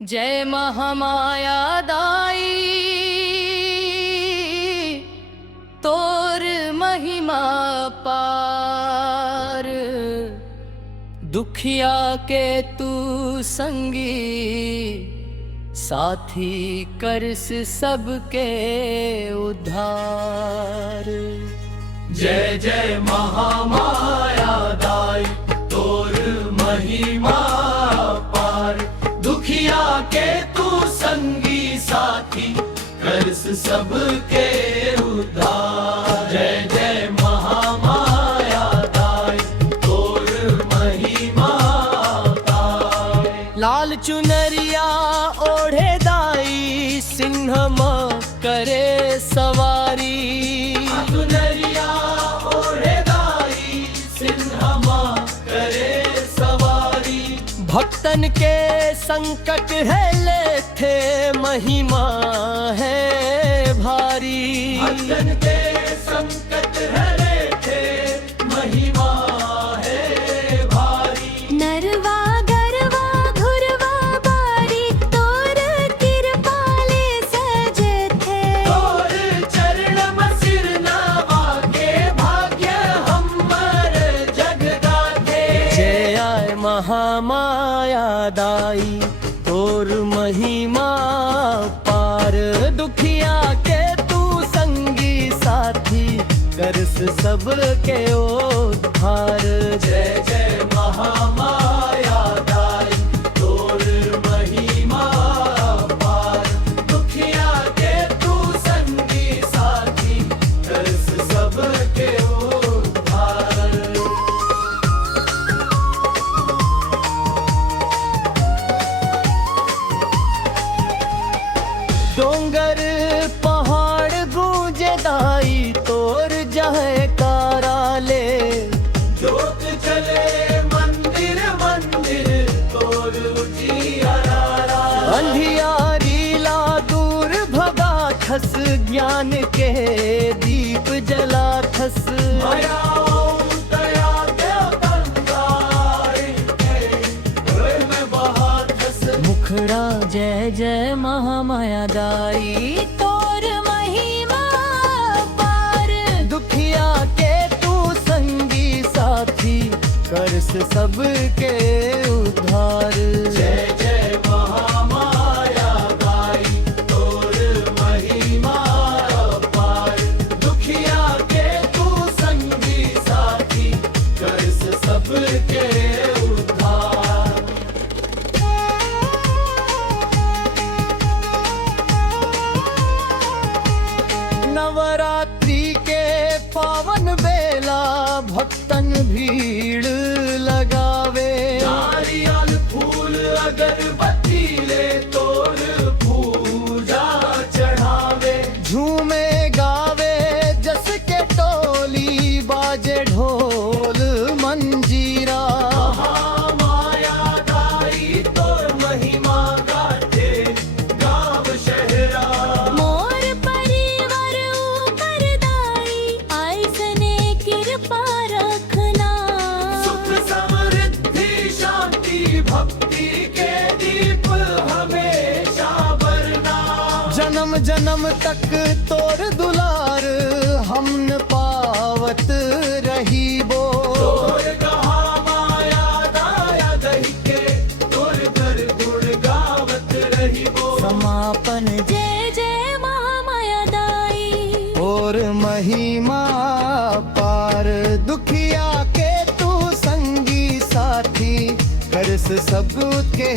जय महामाया दाई तोर महिमा पार, दुखिया के तू संगी साथी करस सबके उद्धार। जय जय महामाया दाई तोर महिमा पार, दुखिया के तू संगी साथी करस सबके उद्धार। जय जय महामाया दाई तोर महिमा पार। लाल चुनरिया ओढ़े दाई सिंहमा करे सवारी, चुनरिया ओढ़े दाई सिंहमा करे सवारी। भक्तन के संकट है लेथे महिमा है भारी। भक्तन के संकट है लेथे महिमा है भारी। नरवा गरवा घुरवा बारी तोर कृपाले सजे थे। तोर चरण मसिर नावा के भाग्य हमर जग गाथे। जय आय महामाया दाई तोर महिमा पार, दुखिया के तू संगी साथी करस सबके उद्धार। जय जय महामाया दाई तोर महिमा पार, दुखिया के तू संगी साथी करस सबके उद्धार। डोंगर पहाड़ गूंजे दाई तोर जयकारा ले। जोत जले मंदिर मंदिर तोर उजियारा। अंधियारी ला दूर भगा खस, ज्ञान के दीप जला खस। माया ओम दया देव गंगाई के हृदय में बहा धस। मुखड़ा जय जय महामाया दाई तोर महिमा पार, दुखिया के तू संगी साथी करस सबके उद्धार। जय जय महामाया दाई तोर महिमा पार, दुखिया के तू संगी साथी करस सबके उद्धार। नवरात्रि के पावन बेला भक्तन भीड़ लगावे। नारियल फूल अगरबत्ती ले तोर पूजा चढ़ावे। झूमे गावे जस के टोली, बाजे ढोल मंजीरा। महामाया दाई तोर महिमा गाथे गाँव शहरा। मोर परिवार ऊपर दाई ऐसने कृपा रखना। सुख समृद्धि शांति भक्ति के दीप हमेशा बरना। जन्म जन्म तक तोर दुलार हम न पावत रही बो। तोर कहा माया दाया दही के तोर घर गुण गावत रही बो। समापन जय जय महामाया दाई और महिमा पार, दुखिया के तू संगी साथी करस सबके